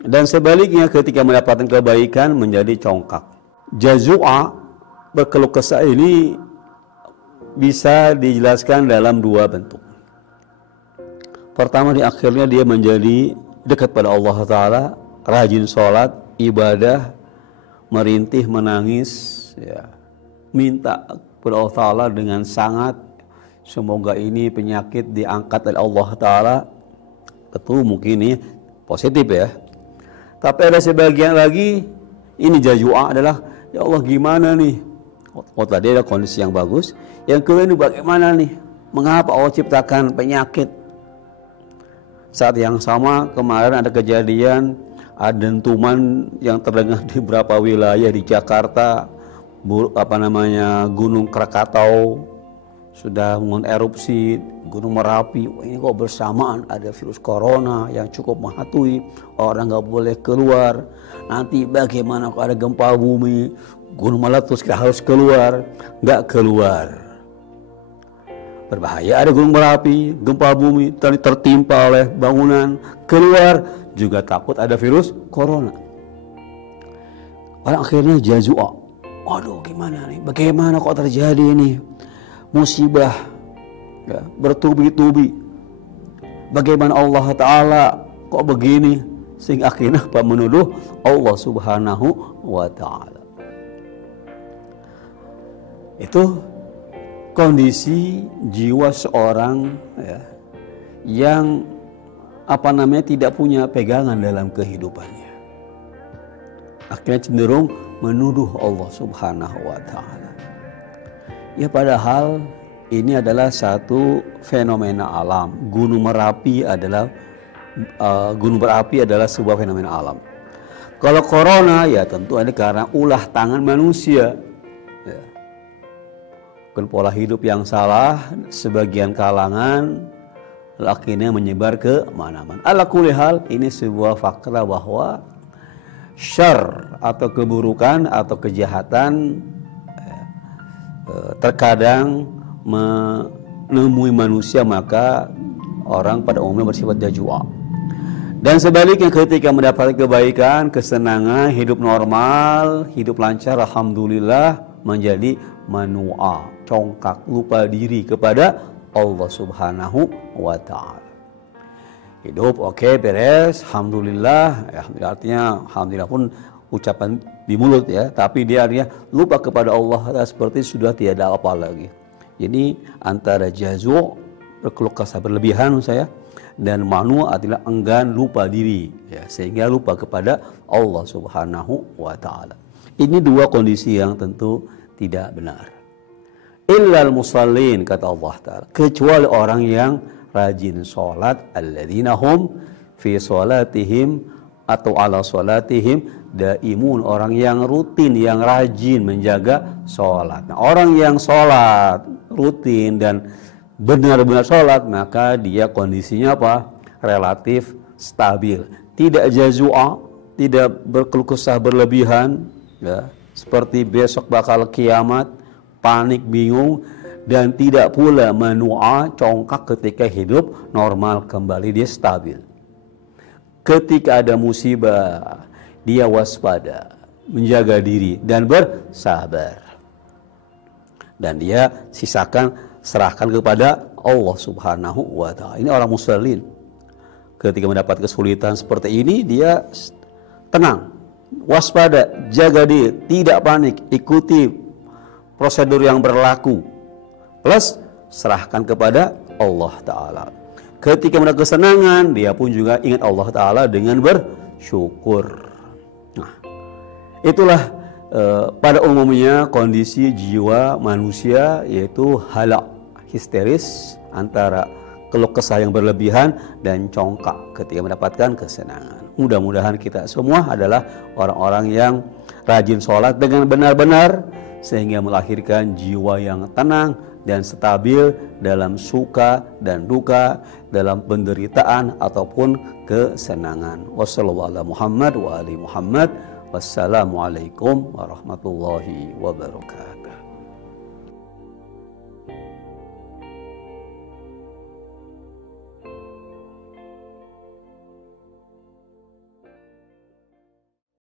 Dan sebaliknya ketika mendapatkan kebaikan menjadi congkak. Jazua, berkeluh kesah ini bisa dijelaskan dalam dua bentuk. Pertama, di akhirnya dia menjadi dekat pada Allah Ta'ala, rajin sholat, ibadah, merintih, menangis, ya, minta kepada Allah Ta'ala dengan sangat, semoga ini penyakit diangkat oleh Allah Ta'ala. Tentu mungkin ini positif ya. Tapi ada sebagian lagi, ini jazua adalah, ya Allah gimana nih? Oh tadi ada kondisi yang bagus. Yang kedua ini bagaimana nih? Mengapa Allah ciptakan penyakit? Saat yang sama kemarin ada kejadian, ada dentuman yang terdengar di beberapa wilayah di Jakarta, Gunung Krakatau sudah mengerupsi, Gunung Merapi. Ini kok bersamaan ada virus corona yang cukup menghantui, orang nggak boleh keluar. Nanti bagaimana kalau ada gempa bumi, Gunung Meletus, kita harus keluar, nggak keluar. Berbahaya, ada Gunung Merapi, gempa bumi, tertimpa oleh bangunan, keluar, juga takut ada virus corona. Orang akhirnya jazua. Waduh gimana nih, bagaimana kok terjadi ini musibah ya, bertubi-tubi. Bagaimana Allah Ta'ala kok begini, sehingga akhirnya menuduh Allah Subhanahu wa Ta'ala. Itu kondisi jiwa seorang ya, yang tidak punya pegangan dalam kehidupannya. Akhirnya cenderung menuduh Allah Subhanahu wa Ta'ala. Ya padahal ini adalah satu fenomena alam. Gunung berapi adalah sebuah fenomena alam. Kalau corona ya tentu ini karena ulah tangan manusia. Ya. Pola hidup yang salah sebagian kalangan akhirnya menyebar ke mana-mana. Ala kulli hal, ini sebuah fakta bahwa syarr atau keburukan atau kejahatan terkadang menemui manusia, maka orang pada umumnya bersifat jazua. Dan sebaliknya ketika mendapatkan kebaikan, kesenangan, hidup normal, hidup lancar, alhamdulillah, menjadi manua, congkak, lupa diri kepada Allah Subhanahu wa Ta'ala. Hidup oke, beres, alhamdulillah. Artinya alhamdulillah pun ucapan di mulut ya, tapi dia artinya lupa kepada Allah seperti sudah tiada apa lagi. Jadi antara jazu, berkeluh kesah berlebihan saya, dan manu adalah enggan lupa diri ya, sehingga lupa kepada Allah Subhanahu wa Ta'ala. Ini dua kondisi yang tentu tidak benar. Illal musallin, kata Allah Ta'ala, kecuali orang yang rajin sholat, alladzina hum fi sholatihim atau ala sholatihim daimun, orang yang rutin, yang rajin menjaga sholat. Nah, orang yang sholat rutin dan benar-benar sholat, maka dia kondisinya apa? Relatif stabil, tidak jazua, tidak berkeluh kesah berlebihan ya, seperti besok bakal kiamat, panik, bingung, dan tidak pula manua, congkak ketika hidup normal kembali, dia stabil. Ketika ada musibah, dia waspada, menjaga diri dan bersabar, dan dia serahkan kepada Allah Subhanahu wa Ta'ala. Ini orang muslimin. Ketika mendapat kesulitan seperti ini, dia tenang, waspada, jaga diri, tidak panik, ikuti prosedur yang berlaku, plus serahkan kepada Allah Ta'ala. Ketika mendapat kesenangan, dia pun juga ingat Allah Ta'ala dengan bersyukur. Nah, itulah pada umumnya kondisi jiwa manusia, yaitu halak, histeris, antara keluh kesah yang berlebihan dan congkak ketika mendapatkan kesenangan. Mudah-mudahan kita semua adalah orang-orang yang rajin sholat dengan benar-benar, sehingga melahirkan jiwa yang tenang dan stabil dalam suka dan duka, dalam penderitaan ataupun kesenangan. Wassalamualaikum warahmatullahi wabarakatuh.